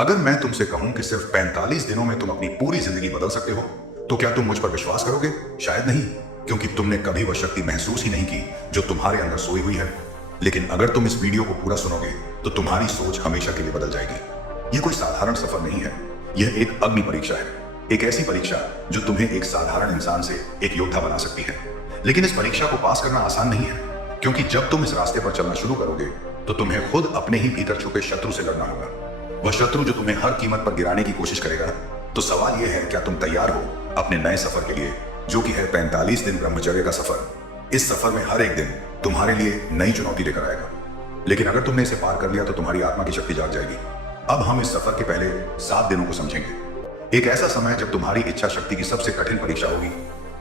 अगर मैं तुमसे कहूं कि सिर्फ 45 दिनों में तुम अपनी पूरी जिंदगी बदल सकते हो, तो क्या तुम मुझ पर विश्वास करोगे? शायद नहीं, क्योंकि तुमने कभी वह शक्ति महसूस ही नहीं की जो तुम्हारे अंदर सोई हुई है। लेकिन अगर तुम इस वीडियो को पूरा सुनोगे तो तुम्हारी सोच हमेशा के लिए बदल जाएगी। यह कोई साधारण सफर नहीं है, यह एक अग्नि परीक्षा है। एक ऐसी परीक्षा जो तुम्हें एक साधारण इंसान से एक योद्धा बना सकती है। लेकिन इस परीक्षा को पास करना आसान नहीं है, क्योंकि जब तुम इस रास्ते पर चलना शुरू करोगे तो तुम्हें खुद अपने ही भीतर छुपे शत्रु से लड़ना होगा। वह शत्रु जो तुम्हें हर कीमत पर गिराने की कोशिश करेगा। तो सवाल यह है, क्या तुम तैयार हो अपने नए सफर के लिए, जो कि है 45 दिन ब्रह्मचर्य का सफर। इस सफर में हर एक दिन तुम्हारे लिए नई चुनौती लेकर आएगा। लेकिन अगर तुमने इसे पार कर लिया तो तुम्हारी आत्मा की शक्ति जाग जाएगी। अब हम इस सफर के पहले 7 दिनों को समझेंगे। एक ऐसा समय जब तुम्हारी इच्छा शक्ति की सबसे कठिन परीक्षा होगी।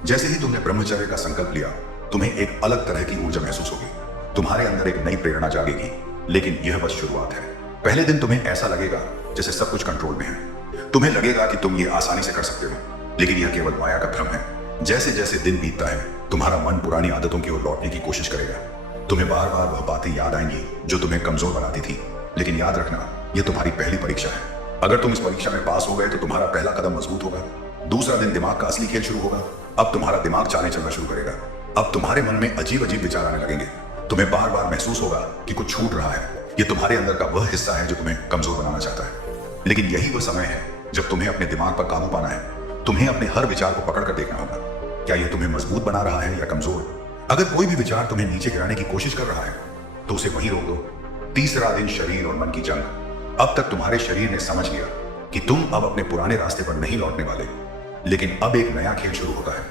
जैसे ही तुमने ब्रह्मचर्य का संकल्प लिया, तुम्हें एक अलग तरह की ऊर्जा महसूस होगी। तुम्हारे अंदर एक नई प्रेरणा जागेगी। लेकिन यह बस शुरुआत है। पहले दिन तुम्हें ऐसा लगेगा जैसे सब कुछ कंट्रोल में है। तुम्हें लगेगा कि तुम ये आसानी से कर सकते हो, लेकिन यह केवल माया का भ्रम है। जैसे जैसे दिन बीतता है, तुम्हारा मन पुरानी आदतों की ओर लौटने की कोशिश करेगा। तुम्हें बार बार वह बातें याद आएंगी जो तुम्हें कमजोर बनाती थी। लेकिन याद रखना, यह तुम्हारी पहली परीक्षा है। अगर तुम इस परीक्षा में पास हो गए तो तुम्हारा पहला कदम मजबूत होगा। दूसरा दिन दिमाग का असली खेल शुरू होगा। अब तुम्हारा दिमाग चालें चलना शुरू करेगा। अब तुम्हारे मन में अजीब अजीब विचार आने लगेंगे। तुम्हें बार बार महसूस होगा कि कुछ छूट रहा है। ये तुम्हारे अंदर का वह हिस्सा है जो तुम्हें कमजोर बनाना चाहता है। लेकिन यही वह समय है जब तुम्हें अपने दिमाग पर काबू पाना है। तुम्हें अपने हर विचार को पकड़ कर देखना होगा। क्या यह तुम्हें मजबूत बना रहा है या कमजोर? अगर कोई भी विचार तुम्हें नीचे गिराने की कोशिश कर रहा है तो उसे वहीं रोक दो। तीसरा दिन शरीर और मन की जंग। अब तक तुम्हारे शरीर ने समझ लिया कि तुम अब अपने पुराने रास्ते पर नहीं लौटने वाले। लेकिन अब एक नया खेल शुरू होता है।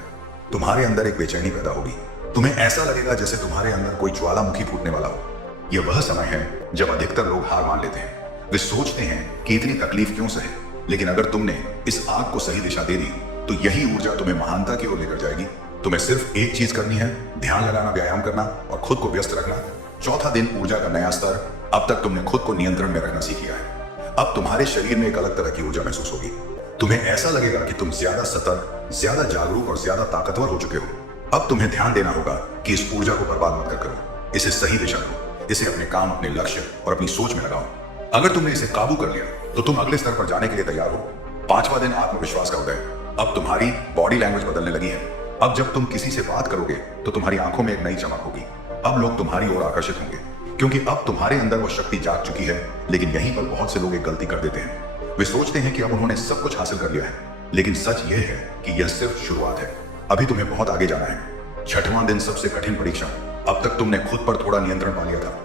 तुम्हारे अंदर एक बेचैनी पैदा होगी। तुम्हें ऐसा लगेगा जैसे तुम्हारे अंदर कोई ज्वालामुखी फूटने वाला हो। यह वह समय है जब अधिकतर लोग हार मान लेते हैं। वे सोचते हैं कि इतनी तकलीफ क्यों सहे। लेकिन अगर तुमने इस आग को सही दिशा दे दी तो यही ऊर्जा तुम्हें महानता की ओर लेकर जाएगी। तुम्हें सिर्फ एक चीज करनी है, ध्यान लगाना, व्यायाम करना और खुद को व्यस्त रखना। चौथा दिन ऊर्जा का नया स्तर। अब तक तुमने खुद को नियंत्रण में रखना सीख लिया है। अब तुम्हारे शरीर में एक अलग तरह की ऊर्जा महसूस होगी। तुम्हें ऐसा लगेगा कि तुम ज्यादा सतर्क, ज्यादा जागरूक और ज्यादा ताकतवर हो चुके हो। अब तुम्हें ध्यान देना होगा कि इस ऊर्जा को बर्बाद मत कर करो। इसे सही दिशा दो। इसे अपने काम, अपने लक्ष्य और अपनी सोच में लगाओ। अगर तुमने इसे काबू कर लिया तो तुम अगले स्तर पर जाने के लिए तैयार हो। 5वां दिन आत्मविश्वास का उदय। अब तुम्हारी बॉडी लैंग्वेज बदलने लगी है। अब जब तुम किसी से बात करोगे तो तुम्हारी आंखों में एक नई चमक होगी। अब लोग तुम्हारी ओर आकर्षित होंगे, क्योंकि अब तुम्हारे अंदर वो शक्ति जाग चुकी है। लेकिन यहीं पर बहुत से लोग एक गलती कर देते हैं। वे सोचते हैं कि अब उन्होंने सब कुछ हासिल कर लिया है। लेकिन सच यह है कि यह सिर्फ शुरुआत है। अभी तुम्हें बहुत आगे जाना है। 6वां दिन सबसे कठिन परीक्षा। अब तक तुमने खुद पर थोड़ा नियंत्रण पा लिया था,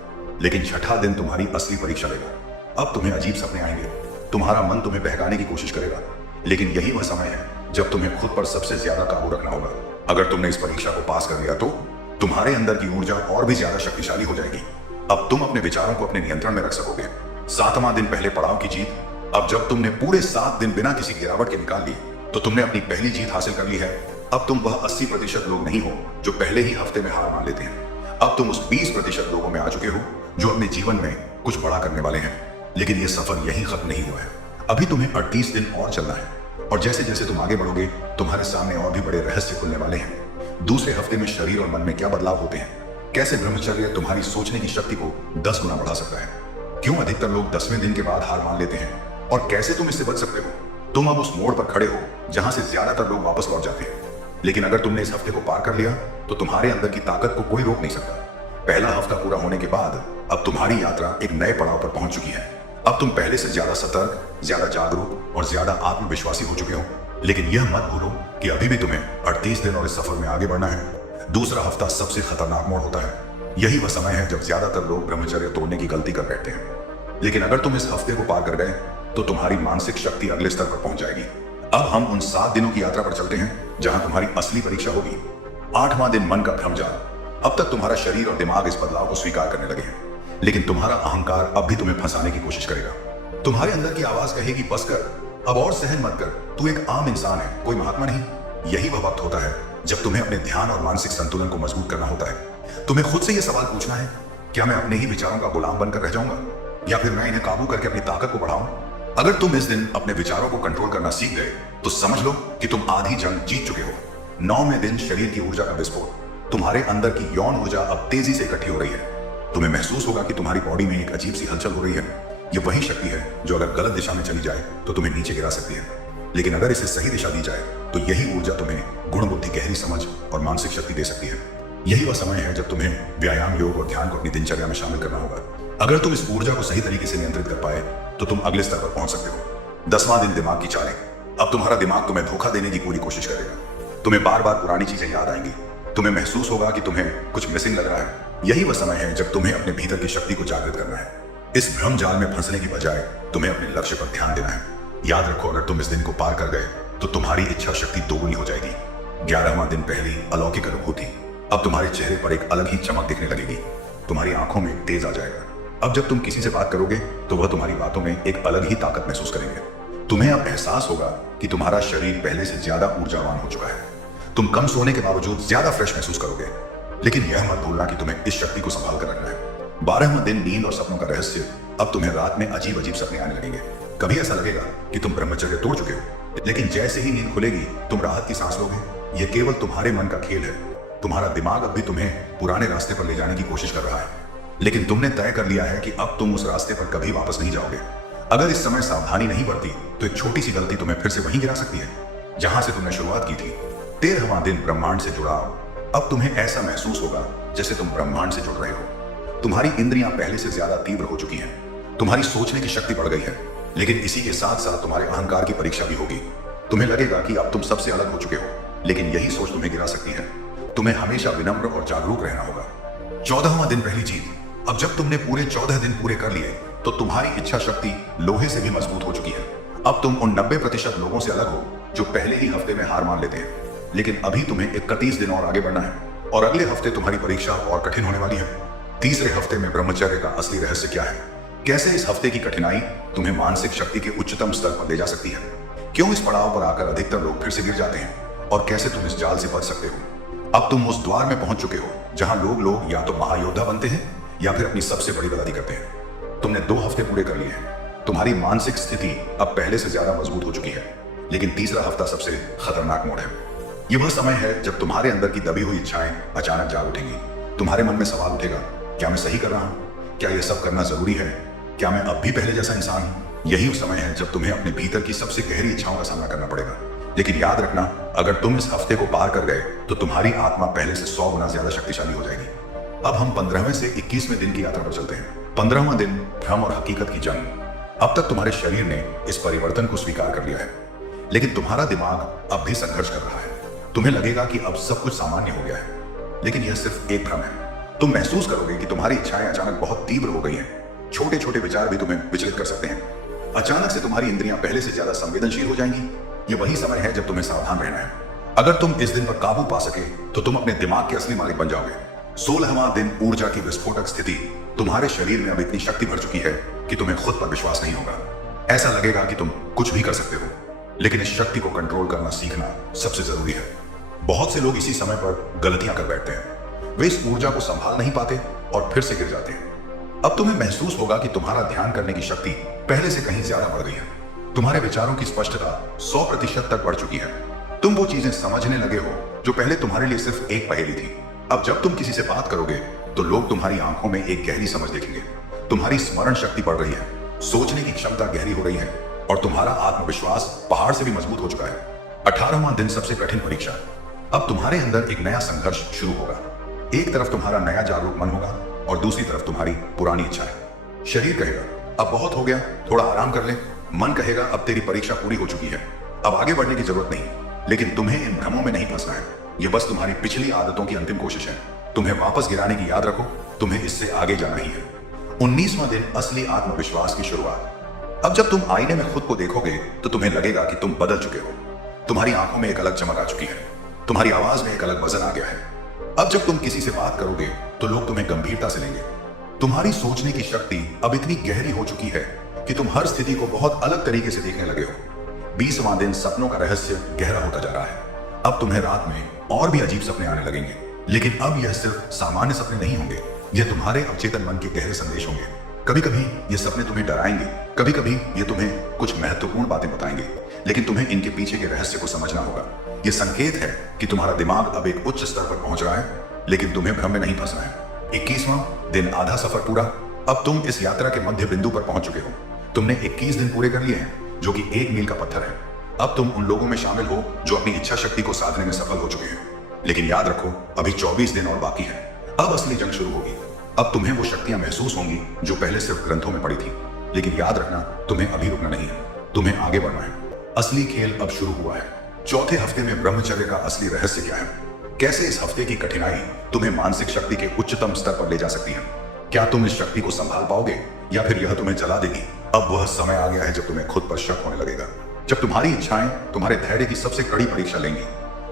लेकिन 6ठा दिन तुम्हारी असली परीक्षा लेगा। अब तुम्हें अजीब सपने आएंगे। तुम्हारा मन तुम्हें बहकाने की कोशिश करेगा। लेकिन यही वह समय है जब तुम्हें खुद पर सबसे ज्यादा काबू रखना होगा। अगर तुमने इस परीक्षा को पास कर लिया तो तुम्हारे अंदर की ऊर्जा और भी ज्यादा शक्तिशाली हो जाएगी। अब तुम अपने विचारों को अपने नियंत्रण में रख सकोगे। 7वां दिन पहले पड़ाव की जीत। अब जब तुमने पूरे 7 दिन बिना किसी गिरावट के निकाल ली तो तुमने अपनी पहली जीत हासिल कर ली है। अब तुम वह 80% लोग नहीं हो जो पहले ही हफ्ते में हार मान लेते हैं। अब तुम उस 20% लोगों में आ चुके हो जो अपने जीवन में कुछ बड़ा करने वाले हैं। लेकिन यह सफर यहीं खत्म नहीं हुआ है। अभी तुम्हें 38 दिन और चलना है। और जैसे जैसे तुम आगे बढ़ोगे, तुम्हारे सामने और भी बड़े रहस्य खुलने वाले हैं। दूसरे हफ्ते में शरीर और मन में क्या बदलाव होते हैं, कैसे ब्रह्मचर्य तुम्हारी सोचने की शक्ति को 10 गुना बढ़ा सकता है, क्यों अधिकतर लोग 10वें दिन के बाद हार मान लेते हैं, और कैसे तुम इससे बच सकते हो। तुम अब उस मोड़ पर खड़े हो जहां से ज्यादातर लोग वापस लौट जाते हैं। लेकिन अगर तुमने इस हफ्ते को पार कर लिया तो तुम्हारे अंदर की ताकत को कोई रोक नहीं सकता। पहला हफ्ता पूरा होने के बाद अब तुम्हारी यात्रा एक नए पड़ाव पर पहुंच चुकी है। अब तुम पहले से ज्यादा सतर्क, ज्यादा जागरूक और ज्यादा आत्मविश्वासी हो चुके हो। लेकिन यह मत भूलो कि अभी भी तुम्हें 38 दिन और इस सफर में आगे बढ़ना है। दूसरा हफ्ता सबसे खतरनाक मोड़ होता है। यही वह समय है जब ज्यादातर लोग ब्रह्मचर्य तोड़ने की गलती कर बैठते हैं। लेकिन अगर तुम इस हफ्ते को पार कर गए तो तुम्हारी मानसिक शक्ति अगले स्तर पर पहुंच जाएगी। अब हम उन 7 दिनों की यात्रा पर चलते हैं जहां तुम्हारी असली परीक्षा होगी। 8वां दिन मन का भ्रम जाल। अब तक तुम्हारा शरीर और दिमाग इस बदलाव को स्वीकार करने लगे हैं। लेकिन तुम्हारा अहंकार अब भी तुम्हें फंसाने की कोशिश करेगा। तुम्हारे अंदर की आवाज कहेगी, बस कर, अब और सहन मत कर, तू एक आम इंसान है, कोई महात्मा नहीं। यही वह वक्त होता है जब तुम्हें अपने ध्यान और मानसिक संतुलन को मजबूत करना होता है। तुम्हें खुद से यह सवाल पूछना है, क्या मैं अपने ही विचारों का गुलाम बनकर रह जाऊंगा, या फिर मैं इन्हें काबू करके अपनी ताकत को बढ़ाऊं। अगर तुम इस दिन अपने विचारों को कंट्रोल करना सीख गए तो समझ लो कि तुम आधी जंग जीत चुके हो। 9वें दिन शरीर की ऊर्जा का विस्फोट। तुम्हारे अंदर की यौन ऊर्जा अब तेजी से इकट्ठी हो रही है। तुम्हें महसूस होगा कि तुम्हारी बॉडी में एक अजीब सी हलचल हो रही है। ये वही शक्ति है जो अगर गलत दिशा में चली जाए तो तुम्हें नीचे गिरा सकती है, लेकिन अगर इसे सही दिशा दी जाए तो यही ऊर्जा तुम्हें गुण, बुद्धि, गहरी समझ और मानसिक शक्ति दे सकती है। यही वह समय है जब तुम्हें व्यायाम, योग और ध्यान को अपनी दिनचर्या में शामिल करना होगा। अगर तुम इस ऊर्जा को सही तरीके से नियंत्रित कर पाए तो तुम अगले स्तर पर पहुंच सकते हो। 10वां दिन, दिमाग की चालें। अब तुम्हारा दिमाग तुम्हें धोखा देने की पूरी कोशिश करेगा। तुम्हें बार बार पुरानी चीजें याद आएंगी। तुम्हें महसूस होगा कि तुम्हें कुछ मिसिंग लग रहा है। यही वह समय है जब तुम्हें अपने भीतर की शक्ति को जागृत करना है। इस भ्रम जाल में फंसने की बजाय तुम्हें अपने लक्ष्य पर ध्यान देना है। याद रखो, अगर तुम इस दिन को पार कर गए तो तुम्हारी इच्छा शक्ति दोगुनी हो जाएगी। 11वां दिन, पहली अलौकिक अनुभूति। अब तुम्हारे चेहरे पर एक अलग ही चमक दिखने लगेगी। तुम्हारी आंखों में तेज आ जाएगा। अब जब तुम किसी से बात करोगे तो वह तुम्हारी बातों में एक अलग ही ताकत महसूस करेंगे। तुम्हें अब एहसास होगा कि तुम्हारा शरीर पहले से ज्यादा ऊर्जावान हो चुका है। तुम कम सोने के बावजूद ज्यादा फ्रेश महसूस करोगे। लेकिन यह मत भूलना कि तुम्हें इस शक्ति को संभाल कर रखना है। 12वां दिन, नींद और सपनों का रहस्य। अब तुम्हें रात में अजीब अजीब सपने आने लगेंगे। कभी ऐसा लगेगा कि तुम ब्रह्मचर्य तोड़ चुके हो, लेकिन जैसे ही नींद खुलेगी तुम राहत की सांस लोगे। यह केवल तुम्हारे मन का खेल है। तुम्हारा दिमाग अब भी तुम्हें पुराने रास्ते पर ले जाने की कोशिश कर रहा है, लेकिन तुमने तय कर लिया है कि अब तुम उस रास्ते पर कभी वापस नहीं जाओगे। अगर इस समय सावधानी नहीं बरती तो एक छोटी सी गलती तुम्हें फिर से वहीं गिरा सकती है जहां से तुमने शुरुआत की थी। 13वां दिन, ब्रह्मांड से जुड़ाव। अब तुम्हें ऐसा महसूस होगा जैसे तुम ब्रह्मांड से जुड़ रहे हो। तुम्हारी इंद्रियां पहले से ज्यादा तीव्र हो चुकी हैं। तुम्हारी सोचने की शक्ति बढ़ गई है, लेकिन इसी के साथ साथ तुम्हारे अहंकार की परीक्षा भी होगी। तुम्हें लगेगा कि अब तुम सबसे अलग हो चुके हो, लेकिन यही सोच तुम्हें गिरा सकती है। तुम्हें हमेशा विनम्र और जागरूक रहना होगा। 14वां दिन, पहली जीत। अब जब तुमने पूरे 14 दिन पूरे कर लिए तो तुम्हारी इच्छा शक्ति लोहे से भी मजबूत हो चुकी है। अब तुम उन 90% लोगों से अलग हो जो पहले ही हफ्ते में हार मान लेते हैं। लेकिन अभी तुम्हें 31 दिन और आगे बढ़ना है और अगले हफ्ते तुम्हारी परीक्षा और कठिन होने वाली है। तीसरे हफ्ते में ब्रह्मचर्य का असली रहस्य क्या है? कैसे इस हफ्ते की कठिनाई तुम्हें मानसिक शक्ति के उच्चतम स्तर पर ले जा सकती है? क्यों इस पड़ाव पर आकर अधिकतर लोग फिर से गिर जाते हैं? और कैसे तुम इस जाल से बच सकते हो? अब तुम उस द्वार में पहुंच चुके हो जहां लोग या तो महायोद्धा बनते हैं या फिर अपनी सबसे बड़ी गलती करते हैं। तुमने 2 हफ्ते पूरे कर लिए हैं। तुम्हारी मानसिक स्थिति अब पहले से ज्यादा मजबूत हो चुकी है, लेकिन तीसरा हफ्ता सबसे खतरनाक मोड़ है। यह वह समय है जब तुम्हारे अंदर की दबी हुई इच्छाएं अचानक जाग उठेंगी। तुम्हारे मन में सवाल उठेगा, क्या मैं सही कर रहा हूं? क्या यह सब करना जरूरी है? क्या मैं अब भी पहले जैसा इंसान हूं? यही उस समय है जब तुम्हें अपने भीतर की सबसे गहरी इच्छाओं का सामना करना पड़ेगा। लेकिन याद रखना, अगर तुम इस हफ्ते को पार कर गए तो तुम्हारी आत्मा पहले से 100 गुना ज्यादा शक्तिशाली हो जाएगी। अब हम 15वें से 21वें दिन की यात्रा पर चलते हैं। 15वां दिन, भ्रम और हकीकत की जंग। अब तक तुम्हारे शरीर ने इस परिवर्तन को स्वीकार कर लिया है, लेकिन तुम्हारा दिमाग अब भी संघर्ष कर रहा है। तुम्हें लगेगा कि अब सब कुछ सामान्य हो गया है, लेकिन यह सिर्फ एक भ्रम है। तुम महसूस करोगे कि तुम्हारी इच्छाएं अचानक बहुत तीव्र हो गई हैं। छोटे छोटे विचार भी तुम्हें विचलित कर सकते हैं। अचानक से तुम्हारी इंद्रियां पहले से ज्यादा संवेदनशील हो जाएंगी। यह वही समय है जब तुम्हें सावधान रहना है। अगर तुम इस दिन पर काबू पा सके तो तुम अपने दिमाग के असली मालिक बन जाओगे। 16वां दिन, ऊर्जा की विस्फोटक स्थिति। तुम्हारे शरीर में अब इतनी शक्ति भर चुकी है कि तुम्हें खुद पर विश्वास नहीं होगा। ऐसा लगेगा कि तुम कुछ भी कर सकते हो, लेकिन इस शक्ति को कंट्रोल करना सीखना सबसे जरूरी है। बहुत से लोग इसी समय पर गलतियां कर बैठते हैं। वे इस ऊर्जा को संभाल नहीं पाते और फिर से गिर जाते हैं। अब तुम्हें महसूस होगा कि तुम्हारा ध्यान करने की शक्ति पहले से कहीं ज्यादा बढ़ गई है। तुम्हारे विचारों की स्पष्टता 100% तक बढ़ चुकी है। तुम वो चीजें समझने लगे हो जो पहले तुम्हारे लिए सिर्फ एक पहेली थी। अब जब तुम किसी से बात करोगे तो लोग तुम्हारी आंखों में एक गहरी समझ देखेंगे। तुम्हारी स्मरण शक्ति बढ़ रही है, सोचने की क्षमता गहरी हो रही है और तुम्हारा आत्मविश्वास पहाड़ से भी मजबूत हो चुका है। 18वां दिन, सबसे कठिन परीक्षा। अब तुम्हारे अंदर एक नया संघर्ष शुरू होगा। एक तरफ तुम्हारा नया जागरूक मन होगा और दूसरी तरफ तुम्हारी पुरानी इच्छा है। शरीर कहेगा अब बहुत हो गया, थोड़ा आराम कर ले। मन कहेगा अब तेरी परीक्षा पूरी हो चुकी है, अब आगे बढ़ने की जरूरत नहीं। लेकिन तुम्हें इन भ्रमों में नहीं फंसना है। यह बस तुम्हारी पिछली आदतों की अंतिम कोशिश है। तुम्हें वापस गिराने की याद रखो, तुम्हें इससे आगे जाना ही है। 19वां दिन, असली आत्मविश्वास की शुरुआत। अब जब तुम आईने में खुद को देखोगे तो तुम्हें लगेगा कि तुम बदल चुके हो। तुम्हारी आंखों में एक अलग चमक आ चुकी है, तुम्हारी आवाज में एक अलग वजन आ गया है। अब जब तुम किसी से बात करोगे तो लोग तुम्हें गंभीरता से लेंगे। तुम्हारी सोचने की शक्ति अब इतनी गहरी हो चुकी है कि तुम हर स्थिति को बहुत अलग तरीके से देखने लगे हो। 20वां दिन, सपनों का रहस्य गहरा होता जा रहा है। अब तुम्हें रात में और भी अजीब सपने आने लगेंगे, लेकिन अब यह सिर्फ सामान्य सपने नहीं होंगे। यह तुम्हारे अवचेतन मन के गहरे संदेश होंगे। कभी कभी ये सपने तुम्हें डराएंगे, कभी कभी ये तुम्हें कुछ महत्वपूर्ण बातें बताएंगे, लेकिन तुम्हें इनके पीछे के रहस्य को समझना होगा। ये संकेत है कि तुम्हारा दिमाग अब एक उच्च स्तर पर पहुंच रहा है, लेकिन तुम्हें भ्रम में नहीं फंसना है। 21वां दिन, आधा सफर पूरा। अब तुम इस यात्रा के मध्य बिंदु पर पहुंच चुके हो। तुमने 21 दिन पूरे कर लिए हैं, जो कि 1 मील का पत्थर है। अब तुम उन लोगों में शामिल हो जो अपनी इच्छा शक्ति को साधने में सफल हो चुके हैं। लेकिन याद रखो, अभी 24 दिन और बाकी है। अब असली जंग शुरू होगी। अब तुम्हें वो शक्तियां महसूस होंगी जो पहले सिर्फ ग्रंथों में पड़ी थी। लेकिन याद रखना, तुम्हें अभी रुकना नहीं है, तुम्हें आगे बढ़ना है। असली खेल अब शुरू हुआ है। चौथे हफ्ते में ब्रह्मचर्य का असली रहस्य क्या है? कैसे इस हफ्ते की कठिनाई तुम्हें मानसिक शक्ति के उच्चतम स्तर पर ले जा सकती है? क्या तुम इस शक्ति को संभाल पाओगे या फिर यह तुम्हें जला देगी? अब वह समय आ गया है जब तुम्हें खुद पर शक होने लगेगा, जब तुम्हारी इच्छाएं तुम्हारे धैर्य की सबसे कड़ी परीक्षा लेंगी।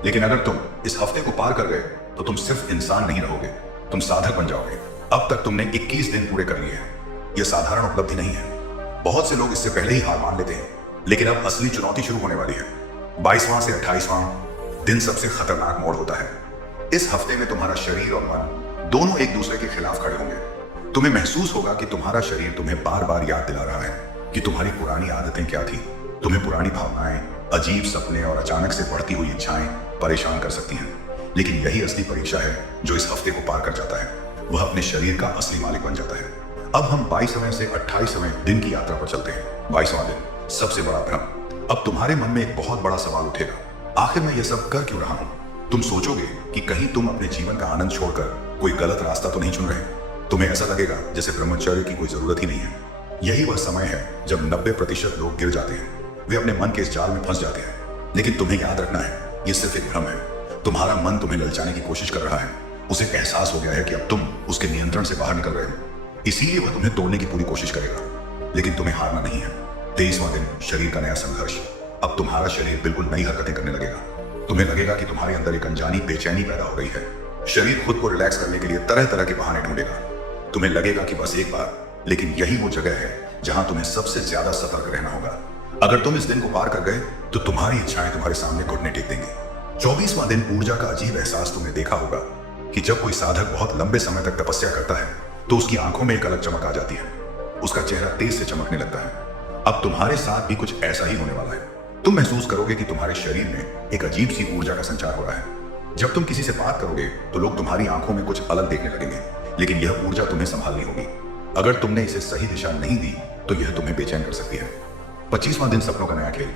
लेकिन अगर तुम इस हफ्ते को पार कर गए तो तुम सिर्फ इंसान नहीं रहोगे, तुम साधक बन जाओगे। अब तक तुमने 21 दिन पूरे कर लिए हैं। यह साधारण उपलब्धि नहीं है। बहुत से लोग इससे पहले ही हार मान लेते हैं, लेकिन अब असली चुनौती शुरू होने वाली है। 22वां से 28वां दिन सबसे खतरनाक मोड़ होता है। इस हफ्ते में तुम्हारा शरीर और मन दोनों एक दूसरे के खिलाफ खड़े होंगे। तुम्हें महसूस होगा कि तुम्हारा शरीर तुम्हें बार बार याद दिला रहा है कि तुम्हारी पुरानी आदतें क्या थी। तुम्हें पुरानी भावनाएं, अजीब सपने और अचानक से बढ़ती हुई इच्छाएं परेशान कर सकती हैं। लेकिन यही असली परीक्षा है जो इस हफ्ते को पार कर जाता है। वह अपने शरीर का असली मालिक बन जाता है। अब हम 22वें से 28वें दिन की यात्रा पर चलते हैं। 22वां दिन, सबसे बड़ा भ्रम। अब तुम्हारे मन में एक बहुत बड़ा सवाल उठेगा, आखिर मैं यह सब कर क्यों रहा हूं? तुम सोचोगे कि कहीं तुम अपने जीवन का आनंद छोड़कर कोई गलत रास्ता तो नहीं चुन रहे। तुम्हें ऐसा लगेगा जैसे ब्रह्मचर्य की कोई जरूरत ही नहीं है। यही वह समय है जब 90% लोग गिर जाते हैं। वे अपने मन के इस जाल में फंस जाते हैं। लेकिन तुम्हें याद रखना है, यह सिर्फ एक भ्रम है। तुम्हारा मन तुम्हें ललचाने की कोशिश कर रहा है। उसे एहसास हो गया है कि अब तुम उसके नियंत्रण से बाहर निकल रहे हो, इसीलिए वह तुम्हें तोड़ने की पूरी कोशिश करेगा। लेकिन तुम्हें हारना नहीं है। 23वां दिन, शरीर का नया संघर्ष। अब तुम्हारा शरीर बिल्कुल नई हरकतें करने लगेगा। तुम्हें लगेगा कि तुम्हारे अंदर एक अनजानी बेचैनी पैदा हो गई है। शरीर खुद को रिलैक्स करने के लिए तरह तरह के बहाने ढूंढेगा। तुम्हें लगेगा कि बस एक बार, लेकिन यही वो जगह है जहां तुम्हें सबसे ज्यादा सतर्क रहना होगा। अगर तुम इस दिन को पार कर गए तो तुम्हारी इच्छाएं तुम्हारे सामने घुटने टेक देंगी। 24वां दिन, ऊर्जा का अजीब एहसास तुमने देखा होगा कि जब कोई साधक बहुत लंबे समय तक तपस्या करता है तो उसकी आंखों में एक अलग चमक आ जाती है। उसका चेहरा तेज से चमकने लगता है। अब तुम्हारे साथ भी कुछ ऐसा ही होने वाला है। तुम महसूस करोगे कि तुम्हारे शरीर में एक अजीब सी ऊर्जा का संचार हो रहा है। जब तुम किसी से बात करोगे तो लोग तुम्हारी आंखों में कुछ अलग देखने लगेंगे, लेकिन यह ऊर्जा तुम्हें संभालनी होगी। अगर तुमने इसे सही दिशा नहीं दी तो यह तुम्हें बेचैन कर सकती है। 25वां दिन, सपनों का नया खेल।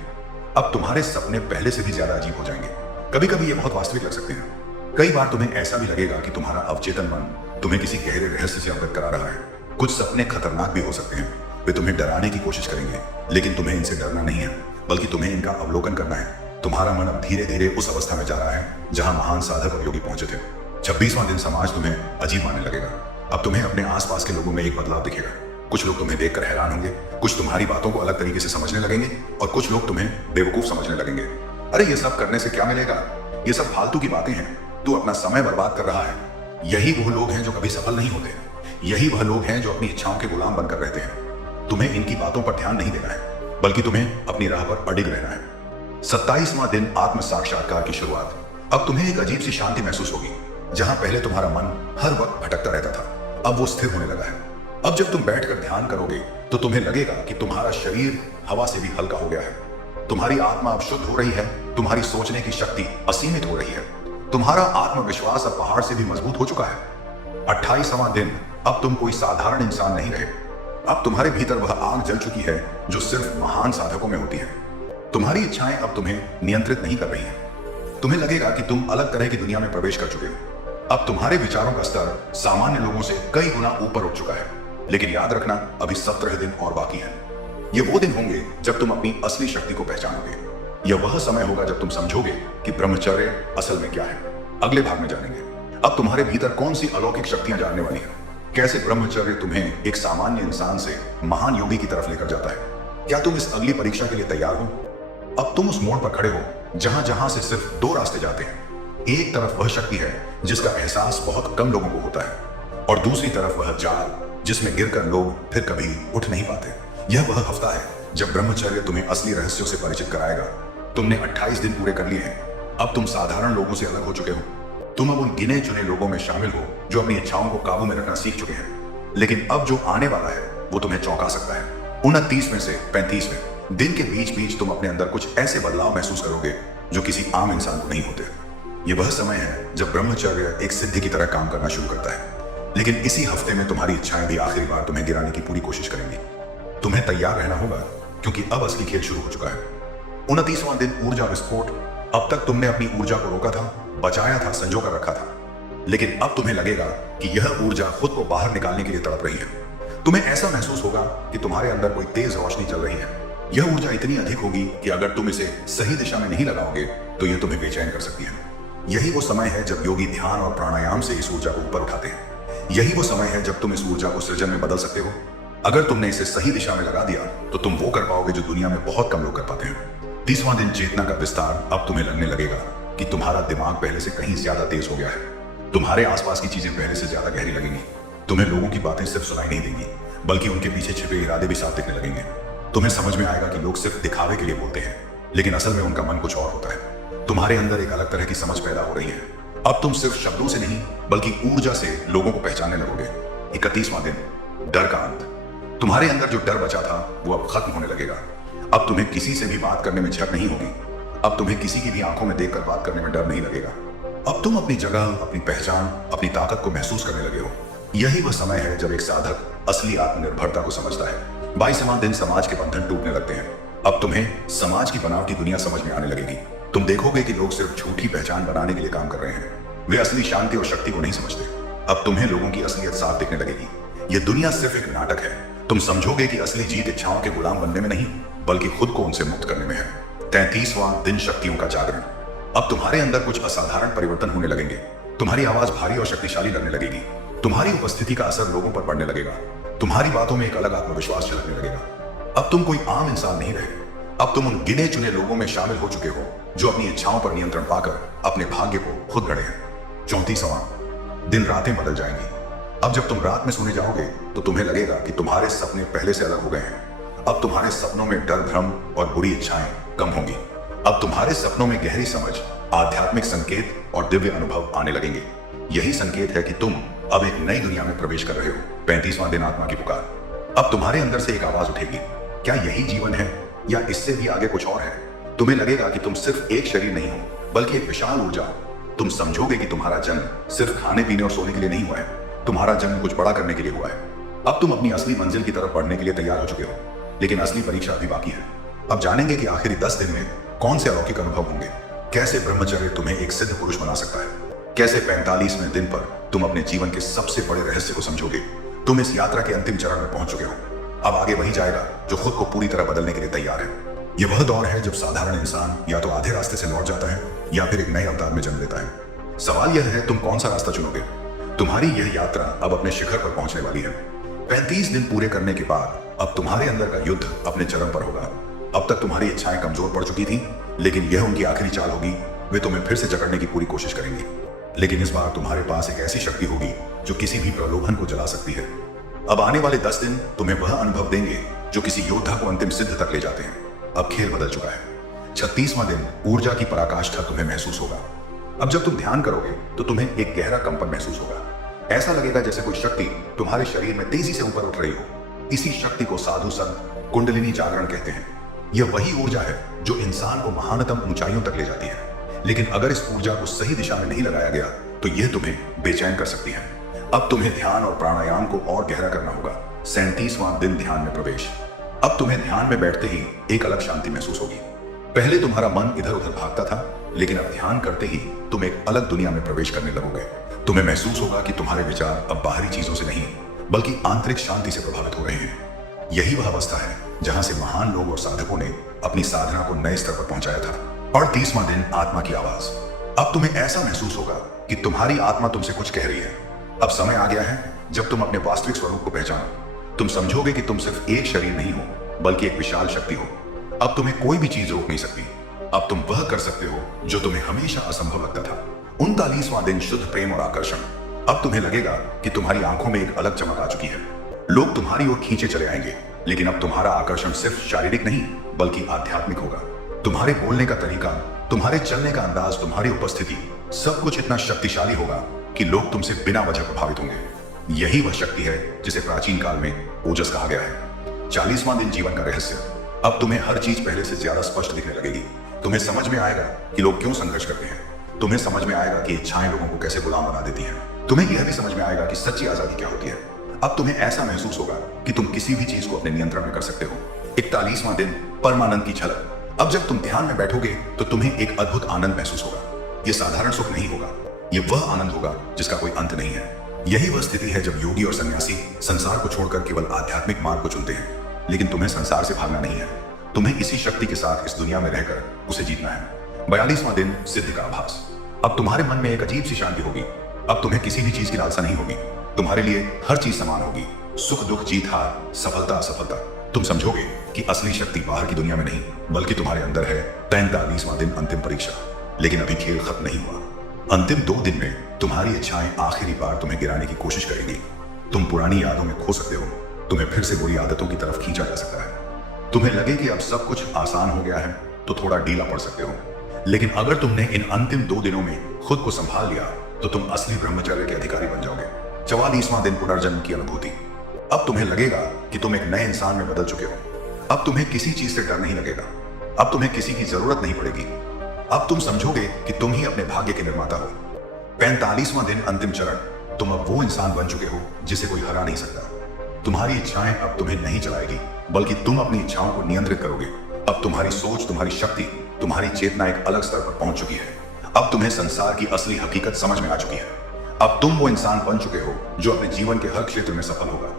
अब तुम्हारे सपने पहले से भी ज्यादा अजीब हो जाएंगे। कभी कभी ये बहुत वास्तविक लग सकते हैं। कई बार तुम्हें ऐसा भी लगेगा कि तुम्हारा अवचेतन मन तुम्हें किसी गहरे रहस्य से अवगत करा रहा है। कुछ सपने खतरनाक भी हो सकते हैं। वे तुम्हें डराने की कोशिश करेंगे, लेकिन तुम्हें इनसे डरना नहीं है, बल्कि तुम्हें इनका अवलोकन करना है। तुम्हारा मन अब धीरे धीरे उस अवस्था में जा रहा है जहां महान साधक और योगी पहुंचे थे। 26वां दिन, समाज तुम्हें अजीब मानने लगेगा। अब तुम्हें अपने आसपास के लोगों में एक बदलाव दिखेगा। कुछ लोग तुम्हें देखकर हैरान होंगे, कुछ तुम्हारी बातों को अलग तरीके से समझने लगेंगे और कुछ लोग तुम्हें बेवकूफ समझने लगेंगे। अरे ये सब करने से क्या मिलेगा? ये सब फालतू की बातें हैं, तू अपना समय बर्बाद कर रहा है। यही वो लोग हैं जो कभी सफल नहीं होते। यही वह लोग हैं जो अपनी इच्छाओं के गुलाम बनकर रहते हैं। तुम्हें इनकी बातों पर ध्यान नहीं देना है, बल्कि तुम्हें अपनी राह पर अडिग रहना है। 27वां दिन, आत्म साक्षात्कार की शुरुआत। अब तुम्हें एक अजीब सी शांति महसूस होगी। जहां पहले तुम्हारा मन हर वक्त भटकता रहता था, अब वो स्थिर होने लगा है। अब जब तुम बैठकर ध्यान करोगे तो तुम्हें लगेगा कि तुम्हारा शरीर हवा से भी हल्का हो गया है। तुम्हारी आत्मा अब शुद्ध हो रही है। तुम्हारी सोचने की शक्ति असीमित हो रही है। तुम्हारा आत्मविश्वास अब पहाड़ से भी मजबूत हो चुका है। 28वां दिन, अब तुम कोई साधारण इंसान नहीं रहे। अब तुम्हारे भीतर वह आग जल चुकी है जो सिर्फ महान साधकों में होती है। तुम्हारी इच्छाएं अब तुम्हें नियंत्रित नहीं कर रही हैं। तुम्हें लगेगा कि तुम अलग तरह की दुनिया में प्रवेश कर चुके हो। अब तुम्हारे विचारों का स्तर सामान्य लोगों से कई गुना ऊपर उठ चुका है। लेकिन याद रखना, अभी 17 दिन और बाकी है। ये वो दिन होंगे जब तुम अपनी असली शक्ति को पहचानोगे। यह वह समय होगा जब तुम समझोगे कि ब्रह्मचर्य असल में क्या है। अगले भाग में जानेंगे अब तुम्हारे भीतर कौन सी अलौकिक शक्तियां जानने वाली हैं। कैसे ब्रह्मचर्य तुम्हें एक सामान्य इंसान से महान योगी की तरफ लेकर जाता है। क्या तुम इस अगली परीक्षा के लिए तैयार हो? अब तुम उस मोड़ पर खड़े हो जहां जहां से सिर्फ 2 रास्ते जाते हैं। एक तरफ वह शक्ति है जिसका एहसास बहुत कम लोगों को होता है, और दूसरी तरफ वह जाल जिसमें गिरकर लोग फिर कभी उठ नहीं पाते। यह वह हफ्ता है जब ब्रह्मचर्य तुम्हें असली रहस्यों से परिचित कराएगा। तुमने 28 दिन पूरे कर लिए हैं। अब तुम साधारण लोगों से अलग हो चुके हो। तुम अब उन गिने चुने लोगों में शामिल हो जो अपनी इच्छाओं को काबू में रखना सीख चुके हैं। लेकिन अब जो आने वाला है वो तुम्हें चौंका सकता है। 29 में से 35वें दिन के बीच बीच तुम अपने अंदर कुछ ऐसे बदलाव महसूस करोगे जो किसी आम इंसान को नहीं होते। ये वह समय है जब ब्रह्मचर्य एक सिद्धि की तरह काम करना शुरू करता है। लेकिन इसी हफ्ते में तुम्हारी इच्छाएं भी आखिरी बार तुम्हें गिराने की पूरी कोशिश करेंगी। तुम्हें तैयार रहना होगा, क्योंकि अब असली खेल शुरू हो चुका है। 29वां दिन ऊर्जा विस्फोट। अब तक तुमने अपनी ऊर्जा को रोका था, बचाया था, संजो कर रखा था, लेकिन अब तुम्हें लगेगा कि यह ऊर्जा खुद को बाहर निकालने के लिए तड़प रही है। तुम्हें ऐसा महसूस होगा कि तुम्हारे अंदर कोई तेज रोशनी चल रही है। यह ऊर्जा इतनी अधिक होगी कि अगर तुम इसे सही दिशा में नहीं लगाओगे तो यह तुम्हें बेचैन कर सकती है। यही वो समय है जब योगी ध्यान और प्राणायाम से इस ऊर्जा को ऊपर उठाते हैं। यही वो समय है जब तुम इस ऊर्जा को सृजन में बदल सकते हो। अगर तुमने इसे सही दिशा में लगा दिया तो तुम वो कर पाओगे जो दुनिया में बहुत कम लोग कर पाते हैं। 30वां दिन चेतना का विस्तार। अब तुम्हें लगने लगेगा कि तुम्हारा दिमाग पहले से कहीं ज्यादा तेज हो गया है। तुम्हारे आसपास की चीजें पहले से ज्यादा गहरी लगेंगी। तुम्हें लोगों की बातें सिर्फ सुनाई नहीं देंगी, बल्कि उनके पीछे छिपे इरादे भी साफ दिखने लगेंगे। तुम्हें समझ में आएगा कि लोग सिर्फ दिखावे के लिए बोलते हैं, लेकिन असल में उनका मन कुछ और होता है। तुम्हारे अंदर एक अलग तरह की समझ पैदा हो रही है। अब तुम सिर्फ शब्दों से नहीं, बल्कि ऊर्जा से लोगों को पहचानने लगोगे। 31वां दिन डर का अंत। तुम्हारे अंदर जो डर बचा था वो अब खत्म होने लगेगा। अब तुम्हें किसी से भी बात करने में झिझक नहीं होगी। अब तुम्हें किसी की भी आंखों में देखकर बात करने में डर नहीं लगेगा। अब तुम अपनी जगह, अपनी पहचान, अपनी ताकत को महसूस करने लगे हो। यही वह समय है जब एक साधक असली आत्मनिर्भरता को समझता है। 22वां दिन समाज के बंधन टूटने लगते हैं। अब तुम्हें समाज की बनावटी दुनिया समझ में आने लगेगी। तुम देखोगे कि लोग सिर्फ झूठी पहचान बनाने के लिए काम कर रहे हैं। वे असली शांति और शक्ति को नहीं समझते। अब तुम्हें लोगों की असलियत साफ दिखने लगेगी। यह दुनिया सिर्फ एक नाटक है। तुम समझोगे कि असली जीत इच्छाओं के गुलाम बनने में नहीं, बल्कि खुद को उनसे मुक्त करने में है। 33वां दिन शक्तियों का जागरण। अब तुम्हारे अंदर कुछ असाधारण परिवर्तन होने लगेंगे। तुम्हारी आवाज भारी और शक्तिशाली लगने लगेगी। तुम्हारी उपस्थिति का असर लोगों पर पड़ने लगेगा। तुम्हारी बातों में एक अलग आत्मविश्वास झलकने लगेगा। अब तुम कोई आम इंसान नहीं रहे। अब तुम उन गिने चुने लोगों में शामिल हो चुके हो जो अपनी इच्छाओं पर नियंत्रण पाकर अपने भाग्य को खुद गढ़े हैं। 34वां दिन रातें बदल जाएंगी। अब जब तुम रात में सोने जाओगे तो तुम्हें लगेगा कि तुम्हारे सपने पहले से अलग हो गए हैं। अब तुम्हारे सपनों में डर, भ्रम और बुरी इच्छाएं कम होंगी। अब तुम्हारे सपनों में गहरी समझ, आध्यात्मिक संकेत और दिव्य अनुभव आने लगेंगे। यही संकेत है कि तुम अब एक नई दुनिया में प्रवेश कर रहे हो। 35वां दिन आत्मा की पुकार। अब तुम्हारे अंदर से एक आवाज उठेगी, क्या यही जीवन है या इससे भी आगे कुछ और है? तुम्हें लगेगा कि तुम सिर्फ एक शरीर नहीं हो, बल्कि एक विशाल ऊर्जा हो। तुम समझोगे कि तुम्हारा जन्म सिर्फ खाने पीने और सोने के लिए नहीं हुआ है। तुम्हारा जन्म कुछ बड़ा करने के लिए हुआ है। अब तुम अपनी असली मंजिल की तरफ बढ़ने के लिए तैयार हो चुके हो, लेकिन असली परीक्षा अभी बाकी है। अब जानेंगे कि आखिरी 10 दिन में कौन से अलौकिक अनुभव होंगे। कैसे ब्रह्मचर्य तुम्हें एक सिद्ध पुरुष बना सकता है। कैसे 45वें दिन पर तुम अपने जीवन के सबसे बड़े रहस्य को समझोगे। तुम इस यात्रा के अंतिम चरण में पहुंच चुके हो। अब आगे वही जाएगा जो खुद को पूरी तरह बदलने के लिए तैयार है। यह वह दौर है जब साधारण इंसान या तो आधे रास्ते से लौट जाता है या फिर एक नए अवतार में जन्म लेता है। सवाल यह है, तुम कौन सा रास्ता चुनोगे। तुम्हारी यह यात्रा अब अपने शिखर पर पहुंचने वाली है। 35 दिन पूरे करने के बाद अब तुम्हारे अंदर का युद्ध अपने चरम पर होगा। अब तक तुम्हारी इच्छाएं कमजोर पड़ चुकी थी, लेकिन यह उनकी आखिरी चाल होगी। वे तुम्हें फिर से जकड़ने की पूरी कोशिश करेंगे, लेकिन इस बार तुम्हारे पास एक ऐसी शक्ति होगी जो किसी भी प्रलोभन को जला सकती है। अब आने वाले 10 दिन तुम्हें वह अनुभव देंगे जो किसी योद्धा को अंतिम सिद्ध तक ले जाते हैं। अब खेल बदल चुका है। 36वां दिन ऊर्जा की पराकाष्ठा तुम्हें महसूस होगा। अब जब तुम ध्यान करोगे तो तुम्हें एक गहरा कंपन महसूस होगा। ऐसा लगेगा जैसे कोई शक्ति तुम्हारे शरीर में तेजी से ऊपर उठ रही हो। इसी शक्ति को साधु संत कुंडलिनी जागरण कहते हैं। यह वही ऊर्जा है जो इंसान को महानतम ऊंचाइयों तक ले जाती है, लेकिन अगर इस ऊर्जा को सही दिशा में नहीं लगाया गया तो यह तुम्हें बेचैन कर सकती है। अब तुम्हें ध्यान और प्राणायाम को और गहरा करना होगा। 37वां दिन ध्यान में प्रवेश। अब तुम्हें ध्यान में बैठते ही एक अलग शांति महसूस होगी। पहले तुम्हारा मन इधर उधर भागता था, लेकिन अब ध्यान करते ही तुम एक अलग दुनिया में प्रवेश करने लगोगे। तुम्हें महसूस होगा कि तुम्हारे विचार अब बाहरी चीजों से नहीं, बल्कि आंतरिक शांति से प्रभावित हो रहे हैं। यही वह अवस्था है जहां से महान लोग और साधकों ने अपनी साधना को नए स्तर पर पहुंचाया था। और 30वां दिन आत्मा की आवाज। अब तुम्हें ऐसा महसूस होगा कि तुम्हारी आत्मा तुमसे कुछ कह रही है। अब समय आ गया है जब तुम अपने वास्तविक स्वरूप को पहचानो। तुम समझोगे कि तुम सिर्फ एक शरीर नहीं हो, बल्कि एक विशाल शक्ति हो। अब तुम्हें कोई भी चीज रोक नहीं सकती। अब तुम वह कर सकते हो जो तुम्हें हमेशा असंभव लगता था। 39वां दिन शुद्ध प्रेम और आकर्षण। अब तुम्हें लगेगा कि तुम्हारी आंखों में एक अलग चमक आ चुकी है। लोग तुम्हारी ओर खींचे चले आएंगे, लेकिन अब तुम्हारा आकर्षण सिर्फ शारीरिक नहीं, बल्कि आध्यात्मिक होगा। तुम्हारे बोलने का तरीका, तुम्हारे चलने का अंदाज, तुम्हारी उपस्थिति, सब कुछ इतना शक्तिशाली होगा कि लोग तुमसे बिना वजह प्रभावित होंगे। यही वह शक्ति है जिसे प्राचीन काल में ओजस कहा गया है। 40वां दिन जीवन का रहस्य। अब तुम्हें हर चीज पहले से ज्यादा स्पष्ट दिखने लगेगी। तुम्हें समझ में आएगा कि लोग क्यों संघर्ष करते हैं, तुम्हें समझ में आएगा कि इच्छाएं लोगों को कैसे गुलाम बना देती हैं। तुम्हें यह भी समझ में आएगा कि सच्ची आजादी क्या होती है। अब तुम्हें ऐसा महसूस होगा कि तुम किसी भी चीज को अपने नियंत्रण में कर सकते हो। 41वां दिन, परमानंद की झलक। अब जब तुम ध्यान में बैठोगे तो तुम्हें एक अद्भुत आनंद महसूस होगा। यह साधारण सुख नहीं होगा, यह वह आनंद होगा जिसका कोई अंत नहीं है। यही वह स्थिति है जब योगी और सन्यासी संसार को छोड़कर केवल आध्यात्मिक मार्ग को चुनते हैं। लेकिन तुम्हें संसार से भागना नहीं है, तुम्हें इसी शक्ति के साथ इस दुनिया में रहकर उसे जीतना है। 42वां दिन, सिद्धि का आभास। अब तुम्हारे मन में एक अजीब सी शांति होगी। अब तुम्हें किसी भी चीज की लालसा नहीं होगी। तुम्हारे लिए हर चीज समान होगी, सुख दुख, जीत हार, सफलता असफलता। तुम समझोगे कि असली शक्ति बाहर की दुनिया में नहीं बल्कि तुम्हारे अंदर है। 43वां दिन, अंतिम परीक्षा। लेकिन अभी खेल खत्म नहीं हुआ। अंतिम 2 दिन में तुम्हारी इच्छाएं आखिरी बार तुम्हें गिराने की कोशिश करेंगी। तुम पुरानी यादों में खो सकते हो, तुम्हें फिर से बुरी आदतों की तरफ खींचा जा सकता है। तुम्हें लगे कि अब सब कुछ आसान हो गया है तो थोड़ा ढीला पड़ सकते हो। लेकिन अगर तुमने इन अंतिम 2 दिनों में खुद को संभाल लिया तो तुम असली ब्रह्मचर्य के अधिकारी बन जाओगे। 44वां दिन, पुनर्जन्म की अनुभूति। अब तुम्हें लगेगा कि तुम एक नए इंसान में बदल चुके हो। अब तुम्हें किसी चीज से डर नहीं लगेगा। अब तुम्हें किसी की जरूरत नहीं पड़ेगी। अब तुम समझोगे कि तुम ही अपने भाग्य के निर्माता हो। 45वां दिन, अंतिम चरण। तुम अब वो इंसान बन चुके हो जिसे कोई हरा नहीं सकता। तुम्हारी इच्छाएं अब तुम्हें नहीं चलाएगी बल्कि तुम अपनी इच्छाओं को नियंत्रित करोगे। अब तुम्हारी सोच, तुम्हारी शक्ति, तुम्हारी चेतना एक अलग स्तर पर पहुंच चुकी है। अब तुम्हें संसार की असली हकीकत समझ में आ चुकी है। अब तुम वो इंसान बन चुके हो जो अपने जीवन के हर क्षेत्र में सफल होगा।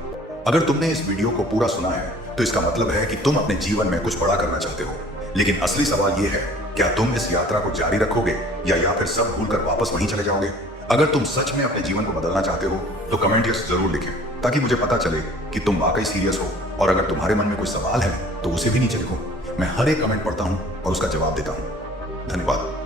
अगर तुमने इस वीडियो को पूरा सुना है तो इसका मतलब है कि तुम अपने जीवन में कुछ बड़ा करना चाहते हो। लेकिन असली सवाल यह है, क्या तुम इस यात्रा को जारी रखोगे या फिर सब भूलकर वापस वहीं चले जाओगे? अगर तुम सच में अपने जीवन को बदलना चाहते हो तो कमेंट यस जरूर लिखें ताकि मुझे पता चले कि तुम वाकई सीरियस हो। और अगर तुम्हारे मन में कोई सवाल है तो उसे भी नीचे लिखो। मैं हर एक कमेंट पढ़ता हूं और उसका जवाब देता हूं। धन्यवाद।